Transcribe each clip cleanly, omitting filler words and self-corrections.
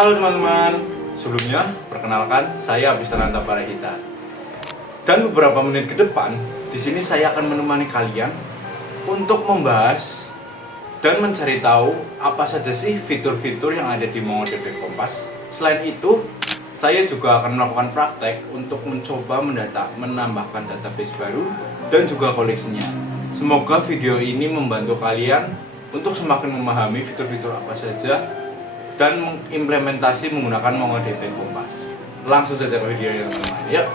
Halo teman-teman, sebelumnya perkenalkan saya Abhisananta Parahita. Dan beberapa menit ke depan, di sini saya akan menemani kalian untuk membahas dan mencari tahu apa saja sih fitur-fitur yang ada di MongoDB Kompas. Selain itu, saya juga akan melakukan praktek untuk mencoba menambahkan database baru dan juga koleksinya. Semoga video ini membantu kalian untuk semakin memahami fitur-fitur apa saja dan mengimplementasi menggunakan MongoDB Kompas. Langsung saja ke videonya teman-teman. Yuk.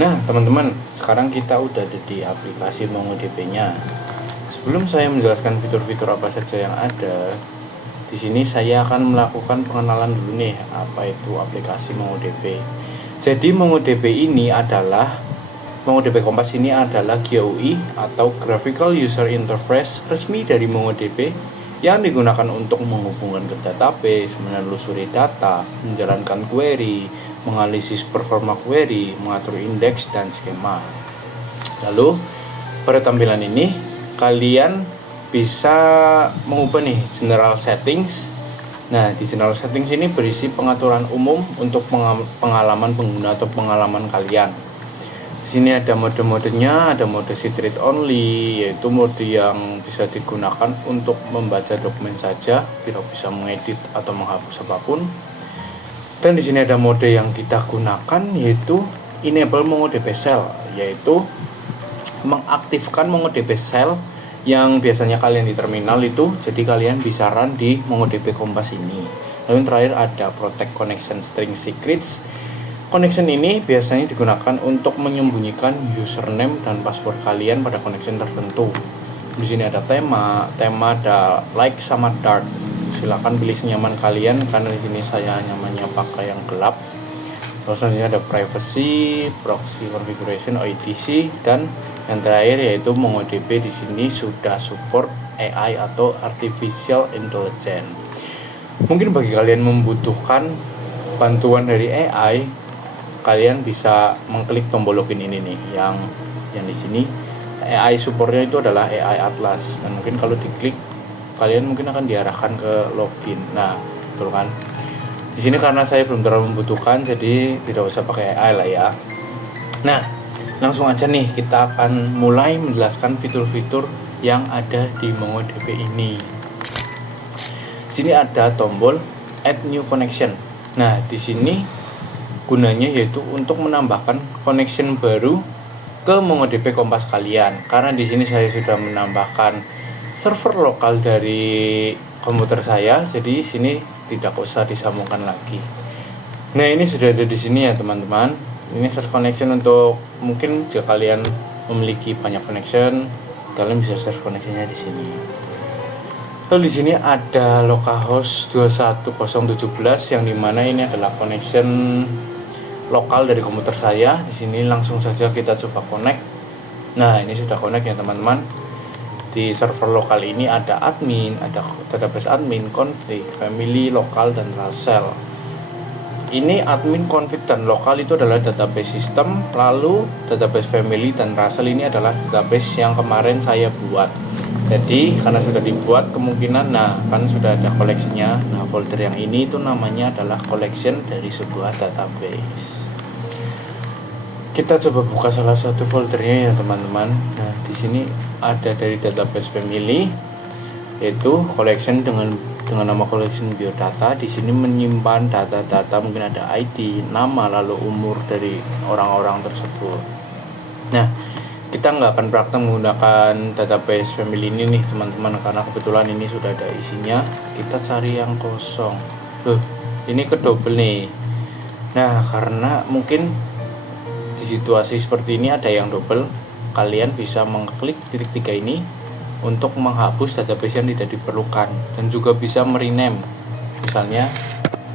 Nah teman-teman, sekarang kita udah ada di aplikasi MongoDB-nya. Sebelum saya menjelaskan fitur-fitur apa saja yang ada, di sini saya akan melakukan pengenalan dulu nih apa itu aplikasi MongoDB. Jadi MongoDB Kompas ini adalah GUI atau Graphical User Interface resmi dari MongoDB yang digunakan untuk menghubungkan ke database, menelusuri data, menjalankan query, menganalisis performa query, mengatur indeks dan skema. Lalu pada tampilan ini kalian bisa mengubah nih general settings. Nah, di general settings ini berisi pengaturan umum untuk pengalaman pengguna atau pengalaman kalian. Di sini ada mode-modenya, ada mode see read only, yaitu mode yang bisa digunakan untuk membaca dokumen saja, tidak bisa mengedit atau menghapus apapun. Dan di sini ada mode yang kita gunakan, yaitu enable MongoDB Shell, yaitu mengaktifkan MongoDB Shell yang biasanya kalian di terminal itu, jadi kalian bisa run di MongoDB Kompas ini. Lalu yang terakhir ada protect connection string secrets. Connection ini biasanya digunakan untuk menyembunyikan username dan password kalian pada connection tertentu. Di sini ada tema ada like sama dark. Silakan pilih senyaman kalian karena di sini saya nyamannya pakai yang gelap. Terus selanjutnya ada privacy, proxy configuration, OIDC, dan yang terakhir yaitu MongoDB di sini sudah support AI atau artificial intelligence. Mungkin bagi kalian membutuhkan bantuan dari AI, kalian bisa mengklik tombol login ini nih, yang di sini AI supportnya itu adalah AI Atlas, dan mungkin kalau diklik kalian mungkin akan diarahkan ke login. Nah, betul kan? Di sini karena saya belum terlalu membutuhkan, jadi tidak usah pakai AI lah ya. Nah, langsung aja nih kita akan mulai menjelaskan fitur-fitur yang ada di MongoDB ini. Di sini ada tombol Add New Connection. Nah, di sini gunanya yaitu untuk menambahkan connection baru ke MongoDB Kompas kalian. Karena di sini saya sudah menambahkan server lokal dari komputer saya, jadi sini tidak usah disambungkan lagi. Nah, ini sudah ada di sini ya teman-teman. Ini search connection untuk mungkin jika kalian memiliki banyak connection, kalian bisa search connectionnya di sini. Lalu di sini ada localhost 21017 yang dimana ini adalah connection lokal dari komputer saya. Di sini langsung saja kita coba connect. Nah, ini sudah connect ya teman-teman. Di server lokal ini ada admin, ada database admin, config, family, lokal, dan Russell. Ini admin, config, dan lokal itu adalah database system. Lalu database family dan Russell ini adalah database yang kemarin saya buat. Jadi karena sudah dibuat, kemungkinan kan sudah ada koleksinya. Nah, folder yang ini itu namanya adalah collection dari sebuah database. Kita coba buka salah satu foldernya ya teman-teman. Nah, di sini ada dari database family, yaitu collection dengan nama collection biodata. Di sini menyimpan data-data, mungkin ada ID, nama, lalu umur dari orang-orang tersebut. Nah, kita nggak akan praktek menggunakan database family ini nih teman-teman, karena kebetulan ini sudah ada isinya. Kita cari yang kosong. Loh, ini kedouble nih. Nah, karena mungkin di situasi seperti ini ada yang double, kalian bisa mengklik titik 3 ini untuk menghapus database yang tidak diperlukan, dan juga bisa merename. Misalnya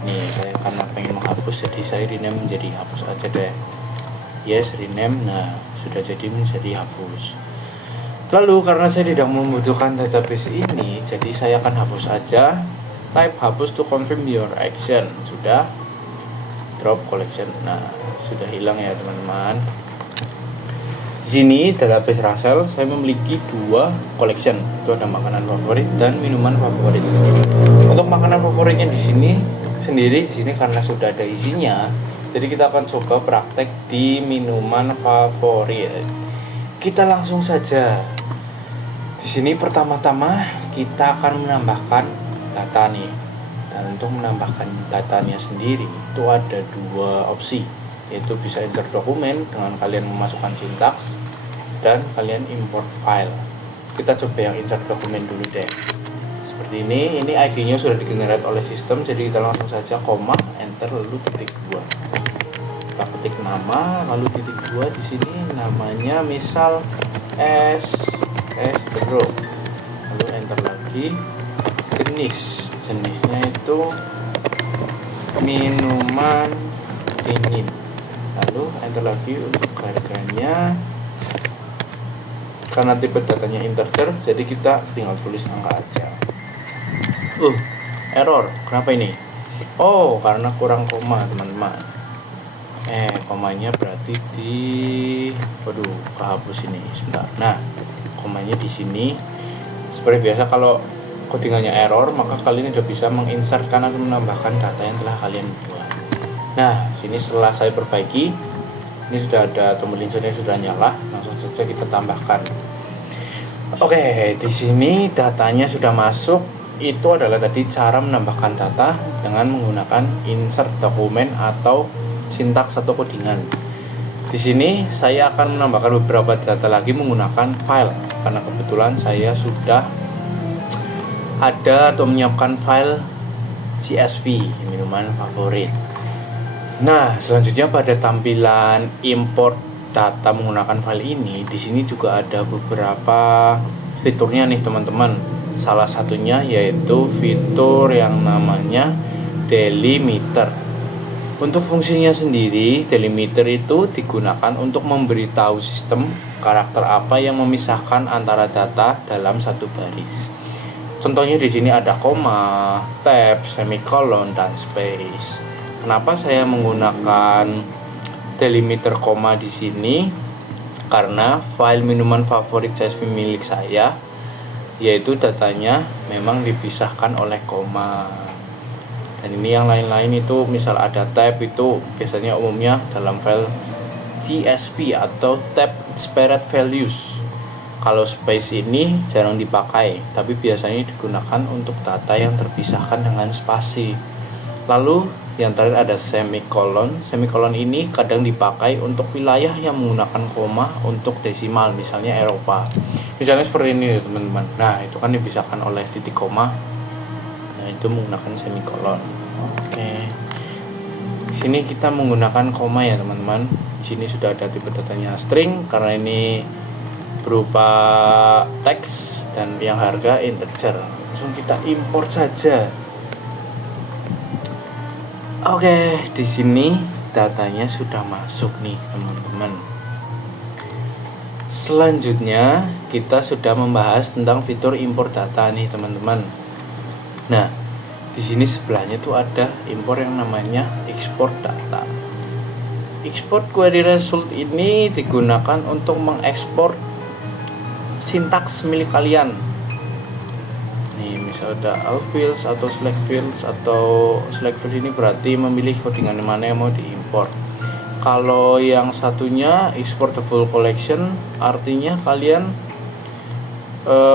nih, saya karena pengen menghapus, jadi saya rename menjadi hapus aja deh. Yes, rename. Nah, sudah jadi menjadi hapus. Lalu karena saya tidak membutuhkan database ini, jadi saya akan hapus aja. Type hapus to confirm your action. Sudah. Drop collection. Nah, sudah hilang ya teman-teman. Di sini database Russell saya memiliki 2 collection. Itu ada makanan favorit dan minuman favorit. Untuk makanan favoritnya di di sini sendiri, di sini karena sudah ada isinya, jadi kita akan coba praktek di minuman favorit. Kita langsung saja. Di sini pertama-tama kita akan menambahkan data nih. Dan untuk menambahkan datanya sendiri itu ada dua opsi, yaitu bisa insert dokumen dengan kalian memasukkan sintaks dan kalian import file. Kita coba yang insert dokumen dulu deh. Seperti ini ID-nya sudah digenerate oleh sistem, jadi kita langsung saja koma, enter, lalu titik 2. Kita ketik nama, lalu titik 2 di sini namanya misal S0. Lalu enter lagi. Jenisnya itu minuman dingin. Lalu enter lagi untuk harganya. Karena tipe datanya integer, jadi kita tinggal tulis angka aja. Error. Kenapa ini? Oh, karena kurang koma, teman-teman. Komanya berarti di kehapus ini. Sebentar. Nah, komanya di sini. Seperti biasa kalau codingannya error, maka kalian sudah bisa menginsertkan atau menambahkan data yang telah kalian buat. Nah, sini setelah saya perbaiki, ini sudah ada tombol insertnya sudah nyala, langsung saja kita tambahkan. Oke, di sini datanya sudah masuk. Itu adalah tadi cara menambahkan data dengan menggunakan insert dokumen atau sintaks atau codingan. Di sini saya akan menambahkan beberapa data lagi menggunakan file, karena kebetulan saya sudah ada atau menyiapkan file CSV minuman favorit. Nah, selanjutnya pada tampilan import data menggunakan file ini, di sini juga ada beberapa fiturnya nih teman-teman. Salah satunya yaitu fitur yang namanya delimiter. Untuk fungsinya sendiri, delimiter itu digunakan untuk memberitahu sistem karakter apa yang memisahkan antara data dalam satu baris. Contohnya di sini ada koma, tab, semikolon, dan space. Kenapa saya menggunakan delimiter koma di sini? Karena file minuman favorit CSV milik saya, yaitu datanya memang dipisahkan oleh koma. Dan ini yang lain-lain itu misal ada tab, itu biasanya umumnya dalam file TSV atau tab separate values. Kalau space ini jarang dipakai, tapi biasanya digunakan untuk data yang terpisahkan dengan spasi. Lalu yang terakhir ada semikolon. Semikolon ini kadang dipakai untuk wilayah yang menggunakan koma untuk desimal, misalnya Eropa. Misalnya seperti ini teman-teman. Nah, itu kan dipisahkan oleh titik koma. Nah, itu menggunakan semikolon. Oke. Di sini kita menggunakan koma ya teman-teman. Di sini sudah ada tipe datanya string karena ini berupa teks dan yang harga integer. Langsung kita import saja. Oke, di sini datanya sudah masuk nih teman-teman. Selanjutnya kita sudah membahas tentang fitur import data nih teman-teman. Nah, di sini sebelahnya tuh ada import yang namanya export data. Export query result ini digunakan untuk mengekspor sintaks milik kalian. Nih, misal ada all fields atau select fields, atau select fields ini berarti memilih codingan mana yang mau diimport. Kalau yang satunya export the full collection, artinya kalian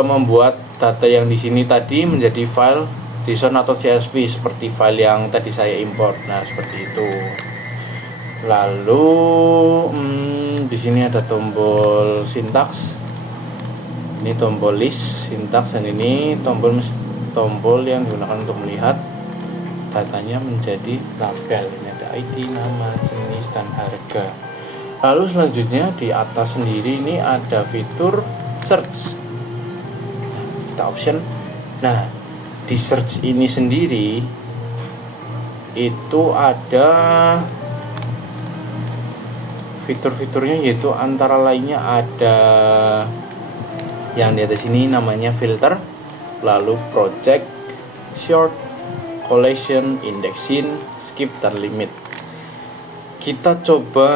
membuat data yang di sini tadi menjadi file JSON atau CSV seperti file yang tadi saya import. Nah, seperti itu. Lalu di sini ada tombol sintaks. Ini tombol list sintaks, dan ini tombol yang digunakan untuk melihat datanya menjadi label. Ini ada ID, nama, jenis, dan harga. Lalu selanjutnya di atas sendiri ini ada fitur search. Kita option. Nah, di search ini sendiri itu ada fitur-fiturnya, yaitu antara lainnya ada yang di atas ini namanya filter, lalu project, short, collection, indexing, skip, dan limit. Kita coba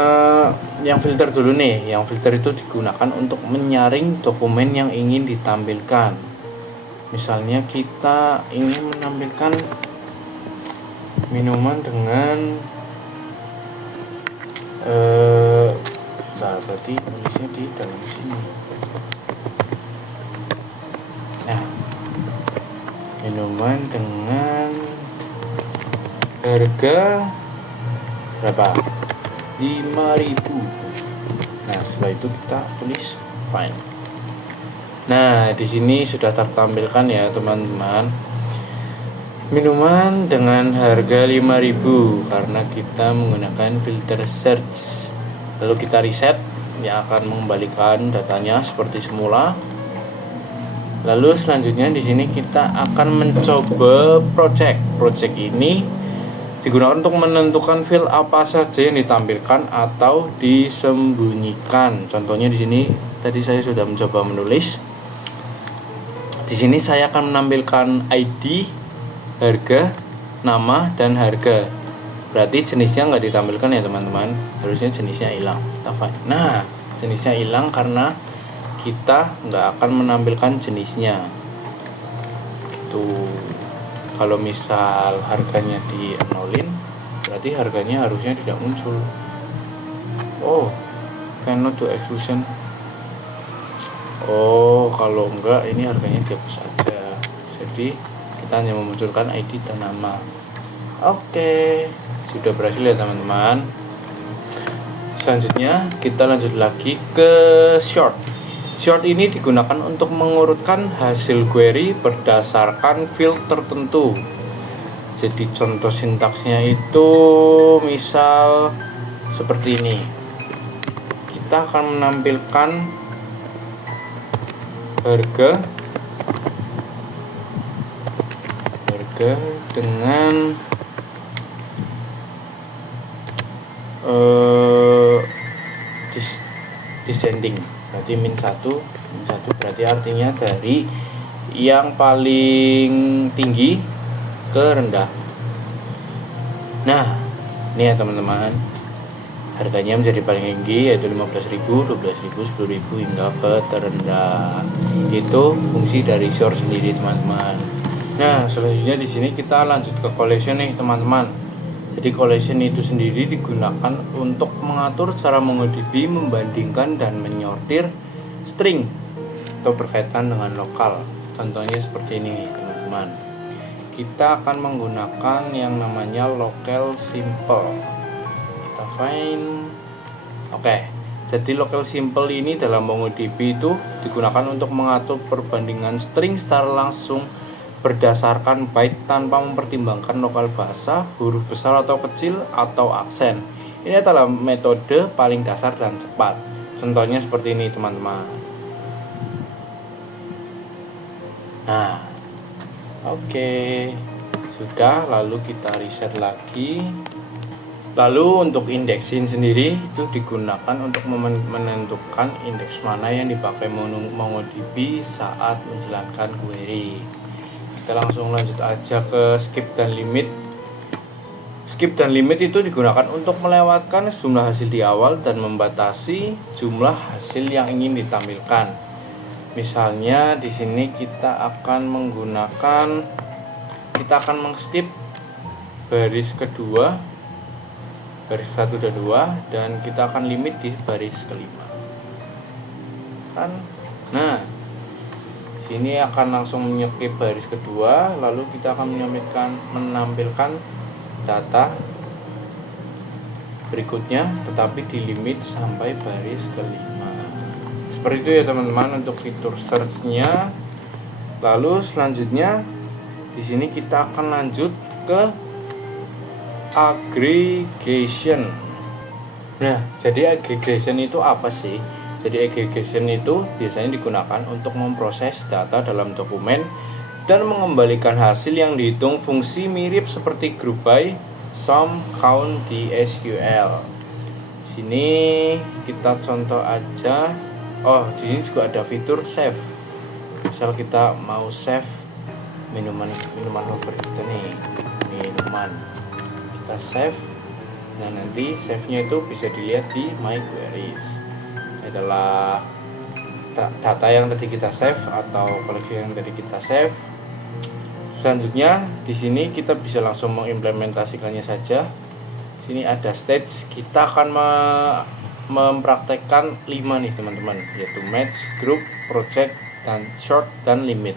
yang filter dulu nih. Yang filter itu digunakan untuk menyaring dokumen yang ingin ditampilkan. Misalnya kita ingin menampilkan minuman dengan berarti tulisnya di dalam sini. Nah, minuman dengan harga berapa? 5.000. Nah, setelah itu kita tulis fine. Nah, di sini sudah tertampilkan ya teman-teman, minuman dengan harga 5.000 karena kita menggunakan filter search. Lalu kita reset, yang akan mengembalikan datanya seperti semula. Lalu selanjutnya di sini kita akan mencoba project. Project ini digunakan untuk menentukan field apa saja yang ditampilkan atau disembunyikan. Contohnya di sini tadi saya sudah mencoba menulis. Di sini saya akan menampilkan ID, harga, nama, dan harga. Berarti jenisnya nggak ditampilkan ya teman-teman. Harusnya jenisnya hilang. Nah, jenisnya hilang karena kita nggak akan menampilkan jenisnya. Gitu. Kalau misal harganya di nolin, berarti harganya harusnya tidak muncul. Oh, cannot do exclusion. Oh, kalau enggak ini harganya dihapus saja. Jadi kita hanya memunculkan ID dan nama. Oke, sudah berhasil ya teman-teman. Selanjutnya kita lanjut lagi ke short. Short ini digunakan untuk mengurutkan hasil query berdasarkan field tertentu. Jadi contoh sintaksnya itu misal seperti ini. Kita akan menampilkan harga dengan descending. Berarti min 1 berarti artinya dari yang paling tinggi ke rendah. Nah, ini ya teman-teman, harganya menjadi paling tinggi yaitu 15.000, 12.000, 10.000 hingga ke terendah. Itu fungsi dari short sendiri teman-teman. Nah, selanjutnya di sini kita lanjut ke collection nih teman-teman. Jadi collection itu sendiri digunakan untuk mengatur cara MongoDB membandingkan dan menyortir string atau berkaitan dengan lokal. Contohnya seperti ini teman-teman. Kita akan menggunakan yang namanya local simple. Kita find. Oke. Jadi local simple ini dalam MongoDB itu digunakan untuk mengatur perbandingan string secara langsung berdasarkan byte tanpa mempertimbangkan lokal bahasa, huruf besar atau kecil, atau aksen. Ini adalah metode paling dasar dan cepat. Contohnya seperti ini teman-teman. Nah, oke, sudah. Lalu kita reset lagi. Lalu untuk indexing sendiri itu digunakan untuk menentukan indeks mana yang dipakai MongoDB saat menjalankan query. Kita langsung lanjut aja ke skip dan limit. Skip dan limit itu digunakan untuk melewatkan jumlah hasil di awal dan membatasi jumlah hasil yang ingin ditampilkan. Misalnya di sini kita akan mengskip baris kedua, baris 1 dan 2, dan kita akan limit di baris kelima. Nah, sini akan langsung menyekip baris kedua, lalu kita akan menampilkan data berikutnya, tetapi di limit sampai baris kelima. Seperti itu ya teman-teman untuk fitur search-nya. Lalu selanjutnya di sini kita akan lanjut ke aggregation. Nah, jadi aggregation itu apa sih? Jadi aggregation itu biasanya digunakan untuk memproses data dalam dokumen dan mengembalikan hasil yang dihitung fungsi mirip seperti group by, sum, count di SQL. Sini kita contoh aja. Oh, di sini juga ada fitur save. Misal kita mau save minuman favorit kita nih, minuman. Kita save. Nah, nanti save-nya itu bisa dilihat di my queries. Adalah data yang tadi kita save atau koleksi yang tadi kita save Selanjutnya di sini kita bisa langsung mengimplementasikannya saja. Sini ada stage, kita akan mempraktekkan 5 nih teman-teman, yaitu match, group, project, dan short dan limit.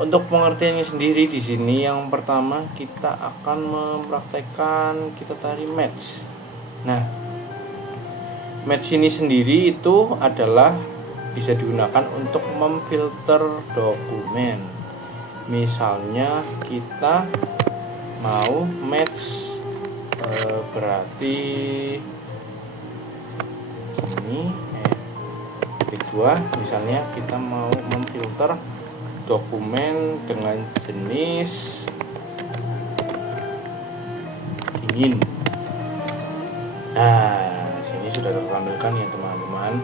Untuk pengertiannya sendiri di sini yang pertama kita akan mempraktekkan kita tadi match. Nah, match ini sendiri itu adalah bisa digunakan untuk memfilter dokumen. Misalnya kita mau match berarti ini klik 2, misalnya kita mau memfilter dokumen dengan jenis dingin. Nah, sini sudah tertampilkan ya teman-teman,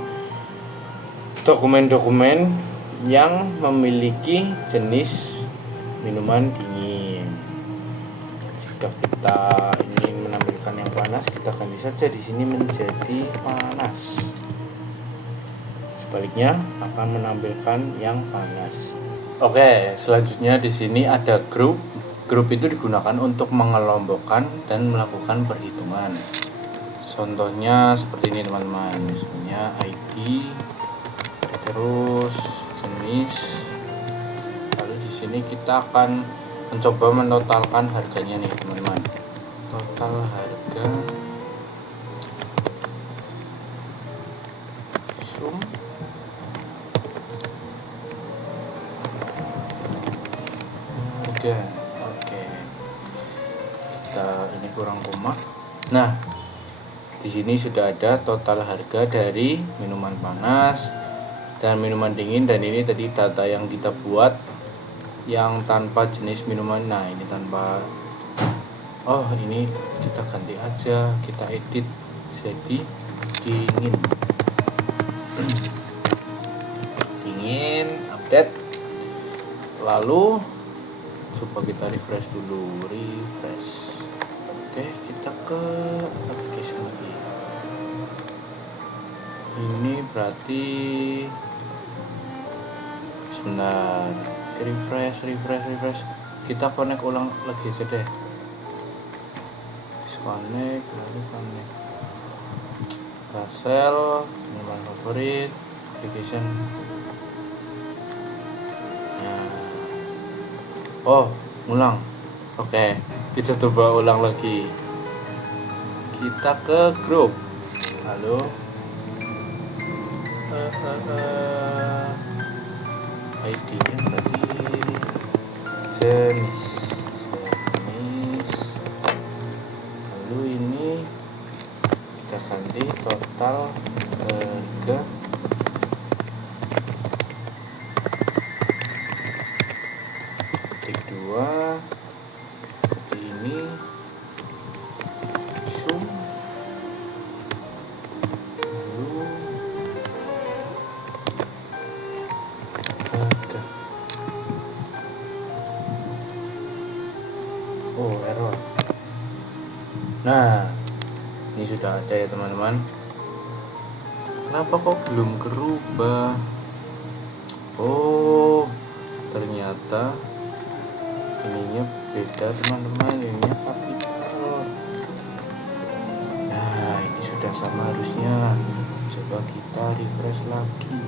dokumen-dokumen yang memiliki jenis minuman dingin. Jika kita ingin menampilkan yang panas, kita ganti saja di sini menjadi panas. Sebaliknya akan menampilkan yang panas. Oke, selanjutnya di sini ada grup. Grup itu digunakan untuk mengelompokkan dan melakukan perhitungan. Contohnya seperti ini teman-teman. Misalnya ID, terus jenis. Lalu di sini kita akan mencoba menotalkan harganya nih teman-teman. Total harga sum oke. Kita ini kurang koma. Nah, di sini sudah ada total harga dari minuman panas dan minuman dingin, dan ini tadi data yang kita buat yang tanpa jenis minuman. Nah, ini tanpa. Oh, ini kita ganti aja, kita edit jadi dingin. Dingin, update. Lalu coba kita refresh dulu, Oke, kita ke aplikasi lagi. Ini berarti sebentar, refresh. Kita connect ulang lagi aja deh. Connect. Cancel, minuman favorit, application. Oh, ulang. Oke, kita coba ulang lagi. Kita ke grup. Halo. ID-nya tadi jenis. Lalu ini kita ganti total harga. Ini sum, lalu harga. Oh, error. Nah, ini sudah ada ya teman-teman. Kenapa kok belum berubah? Oh, ternyata ininya beda teman-teman, ininya kapital. Nah, ini sudah sama harusnya. Coba kita refresh lagi.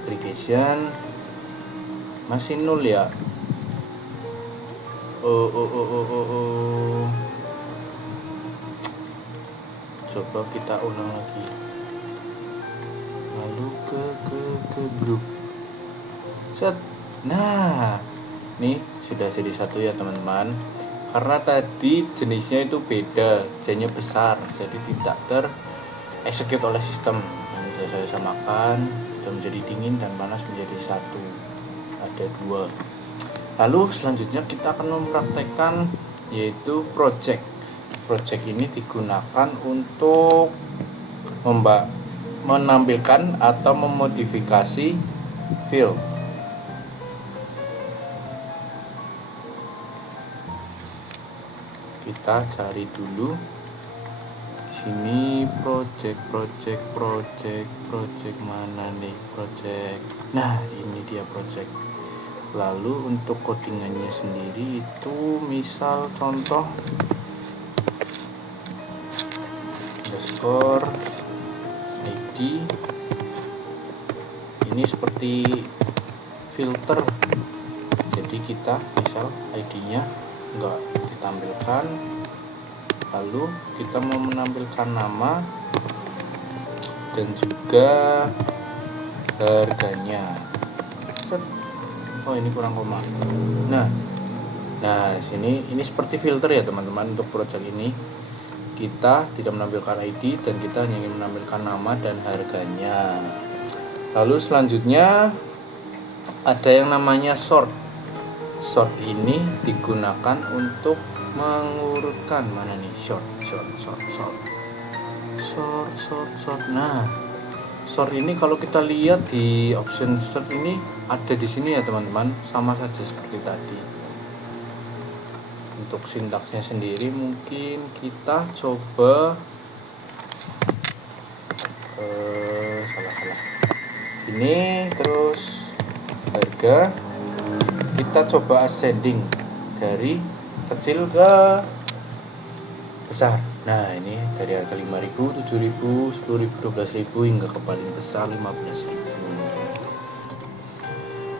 Application masih 0 ya. Coba kita ulang lagi. Lalu ke grup. Set. Nah, ini sudah jadi satu ya teman-teman. Karena tadi jenisnya itu beda, J-nya besar, jadi tidak tereksekut oleh sistem. Yang sudah saya samakan, sudah menjadi dingin dan panas menjadi satu. Ada 2. Lalu selanjutnya kita akan mempraktekkan yaitu project. Project ini digunakan untuk menampilkan atau memodifikasi field. Kita cari dulu di sini project mana nih project. Nah, ini dia project Lalu untuk codingannya sendiri itu misal contoh underscore ID, ini seperti filter. Jadi kita misal ID-nya enggak ditampilkan, lalu kita mau menampilkan nama dan juga harganya. Oh, ini kurang koma. Nah sini ini seperti filter ya teman-teman. Untuk project ini kita tidak menampilkan ID dan kita hanya ingin menampilkan nama dan harganya. Lalu selanjutnya ada yang namanya sort. Sort ini digunakan untuk mengurutkan, mana nih, sort. Nah, sort ini kalau kita lihat di option sort ini ada di sini ya teman-teman, sama saja seperti tadi. Untuk sintaksnya sendiri mungkin kita coba salah ini, terus harga kita coba ascending dari kecil ke besar. Nah, ini dari harga 5.000, 7.000, 10.000, 12.000 hingga ke paling besar 15.000.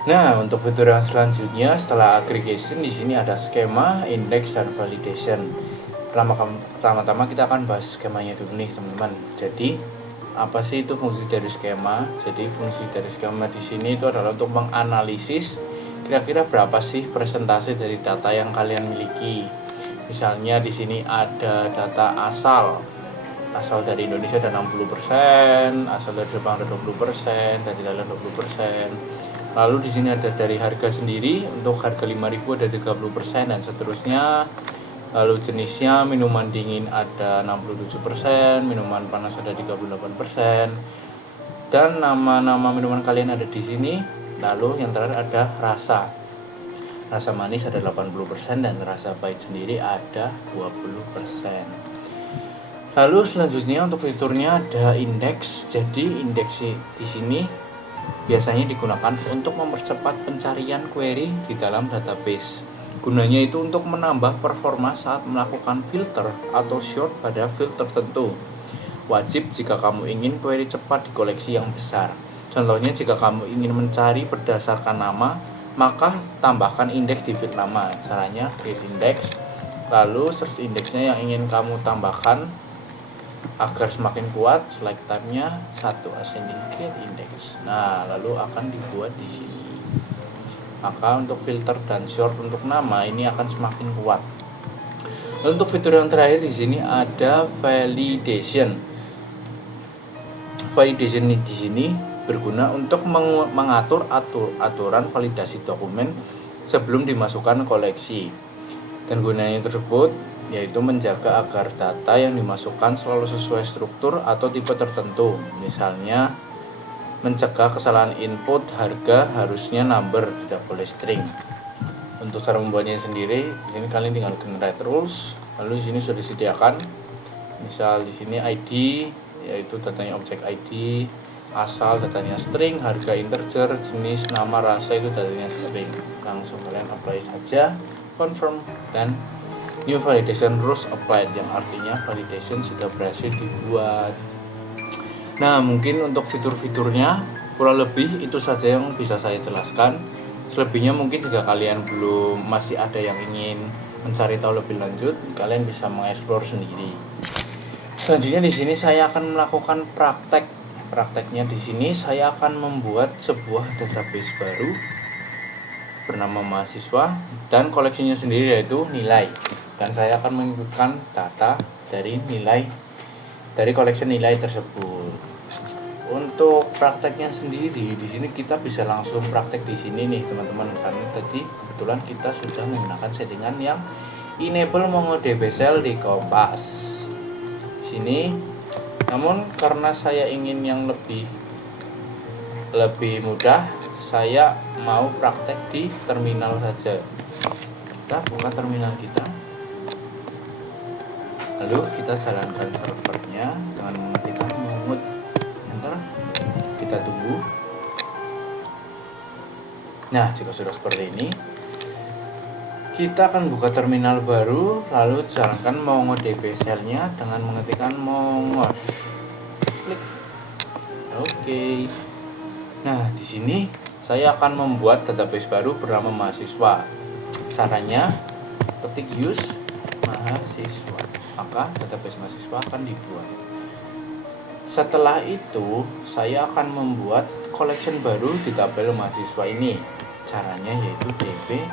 Nah, untuk fitur yang selanjutnya setelah aggregation, di sini ada skema, index, dan validation. Pertama-tama kita akan bahas skemanya dulu nih teman-teman. Jadi apa sih itu fungsi dari skema? Jadi fungsi dari skema di sini itu adalah untuk menganalisis kira-kira berapa sih persentase dari data yang kalian miliki. Misalnya di sini ada data asal dari Indonesia ada 60%, asal dari Jepang ada 20%, dari Thailand 20%. Lalu di sini ada dari harga sendiri, untuk harga 5.000 ada 30% dan seterusnya. Lalu jenisnya minuman dingin ada 67%, minuman panas ada 38%. Dan nama-nama minuman kalian ada di sini. Lalu yang terakhir ada rasa. Rasa manis ada 80% dan rasa pahit sendiri ada 20%. Lalu selanjutnya untuk fiturnya ada indeks. Jadi indeks di sini biasanya digunakan untuk mempercepat pencarian query di dalam database. Gunanya itu untuk menambah performa saat melakukan filter atau sort pada field tertentu. Wajib jika kamu ingin query cepat di koleksi yang besar. Contohnya jika kamu ingin mencari berdasarkan nama, maka tambahkan indeks di field nama. Caranya create index, lalu search indexnya yang ingin kamu tambahkan. Agar semakin kuat, select type-nya 1 ascending create index. Nah, lalu akan dibuat di sini. Maka untuk filter dan sort untuk nama ini akan semakin kuat. Lalu untuk fitur yang terakhir di sini ada validation. Validation di sini berguna untuk mengatur aturan validasi dokumen sebelum dimasukkan koleksi. Dan gunanya tersebut yaitu menjaga agar data yang dimasukkan selalu sesuai struktur atau tipe tertentu. Misalnya mencegah kesalahan input harga harusnya number, tidak boleh string. Untuk cara membuatnya sendiri, di sini kalian tinggal generate rules. Lalu di sini sudah disediakan. Misal di sini ID yaitu datanya objek ID, asal datanya string, harga integer, jenis, nama, rasa itu datanya string. Langsung kalian apply saja, confirm, dan new validation rules applied, yang artinya validation sudah berhasil dibuat. Nah, mungkin untuk fitur-fiturnya kurang lebih itu saja yang bisa saya jelaskan. Selebihnya mungkin jika kalian masih ada yang ingin mencari tahu lebih lanjut, kalian bisa mengeksplor sendiri. Selanjutnya di sini saya akan melakukan praktek. Prakteknya di sini saya akan membuat sebuah database baru bernama mahasiswa dan koleksinya sendiri yaitu nilai. Dan saya akan menginputkan data dari koleksi nilai tersebut. Untuk prakteknya sendiri di sini kita bisa langsung praktek di sini nih teman-teman, karena tadi kebetulan kita sudah menggunakan settingan yang enable MongoDB Shell di Kompas sini. Namun karena saya ingin yang lebih mudah, saya mau praktek di terminal saja. Kita buka terminal kita. Lalu kita jalankan servernya dengan mengetikkan mongo enter. Kita tunggu. Nah, jika sudah seperti ini, kita akan buka terminal baru, lalu jalankan MongoDB shell-nya dengan mengetikkan mongos. Klik. Oke. Nah, di sini saya akan membuat database baru bernama mahasiswa. Caranya, ketik use mahasiswa, maka database mahasiswa akan dibuat. Setelah itu, saya akan membuat collection baru di tabel mahasiswa ini. Caranya yaitu db.create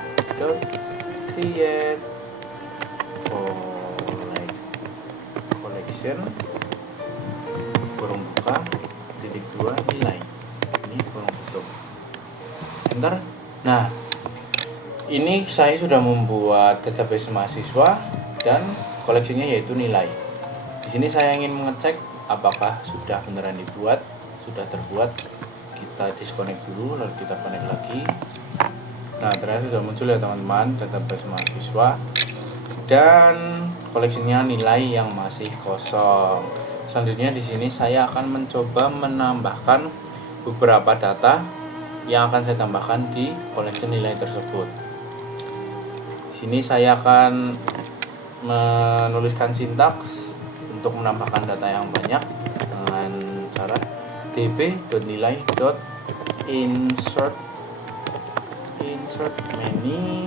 collection kurung buka titik 2 nilai, ini kurung tutup, enter. Nah, ini saya sudah membuat database mahasiswa dan koleksinya yaitu nilai. Di sini saya ingin mengecek apakah sudah beneran dibuat, sudah terbuat. Kita disconnect dulu, lalu kita connect lagi. Nah, ternyata sudah muncul ya teman-teman, database mahasiswa dan koleksinya nilai yang masih kosong. Selanjutnya di sini saya akan mencoba menambahkan beberapa data yang akan saya tambahkan di koleksi nilai tersebut. Di sini saya akan menuliskan sintaks untuk menambahkan data yang banyak dengan cara db.nilai.insert many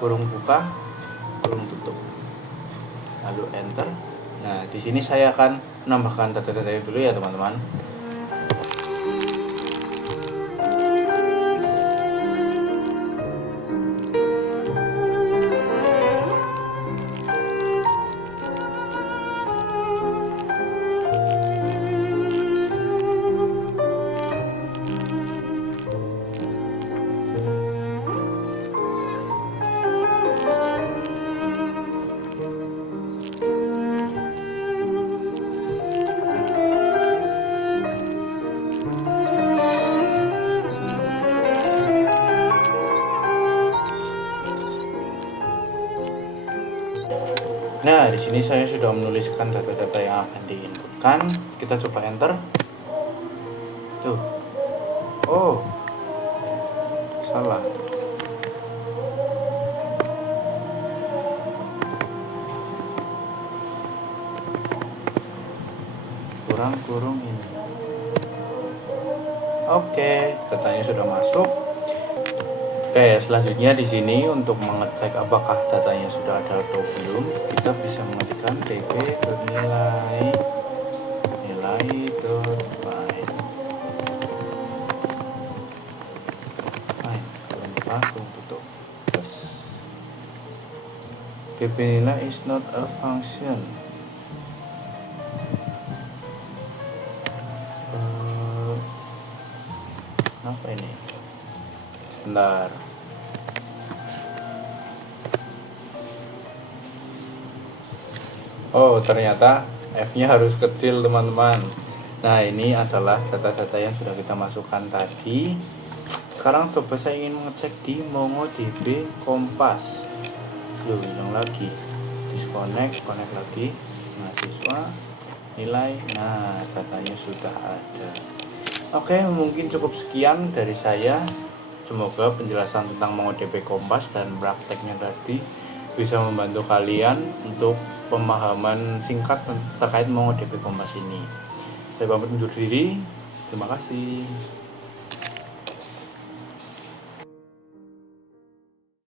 kurung buka kurung tutup, lalu enter. Nah, di sini saya akan menambahkan data-data dulu ya teman-teman. Nah, di sini saya sudah menuliskan data-data yang akan diinputkan. Kita coba enter. Tuh. Oh. Salah. Kurung ini. Oke, datanya sudah masuk. Oke, selanjutnya di sini untuk mengecek apakah datanya sudah ada atau belum, kita bisa mengetikkan db.nilai kurung tutup. db nilai is not a function. Apa ini? Bentar. Oh, ternyata F-nya harus kecil teman-teman. Nah, ini adalah data-data yang sudah kita masukkan tadi. Sekarang coba saya ingin mengecek di MongoDB Kompas. Loh, hilang lagi. Disconnect, connect lagi. Mahasiswa, nilai. Nah, datanya sudah ada. Oke, mungkin cukup sekian dari saya. Semoga penjelasan tentang MongoDB Kompas dan prakteknya tadi bisa membantu kalian untuk pemahaman singkat terkait MongoDB Kompas ini. Saya pamit undur diri. Terima kasih.